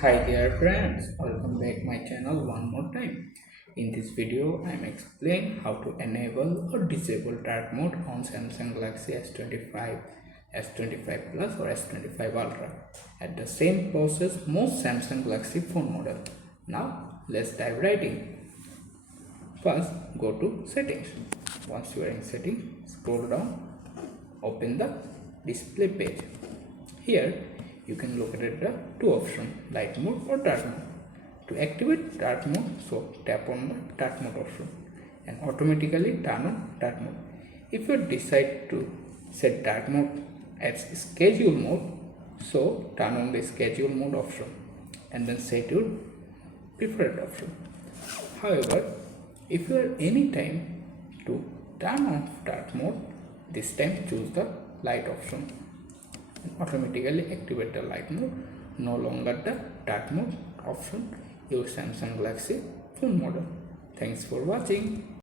Hi dear friends, welcome back my channel one more time. In this video, I am explaining how to enable or disable dark mode on Samsung Galaxy S25, S25 Plus or S25 Ultra. At the same process, most Samsung Galaxy phone model. Now, let's dive right in. First, go to settings. Once you are in settings, scroll down, open the display page. Here you can look at the two options, light mode or dark mode. To activate dark mode, so tap on the dark mode option and automatically turn on dark mode. If you decide to set dark mode as schedule mode, so turn on the schedule mode option and then set your preferred option. However, if you are any time to turn off dark mode, this time choose the light option and automatically activate the light mode, no longer the dark mode option. Your Samsung Galaxy phone model. Thanks for watching.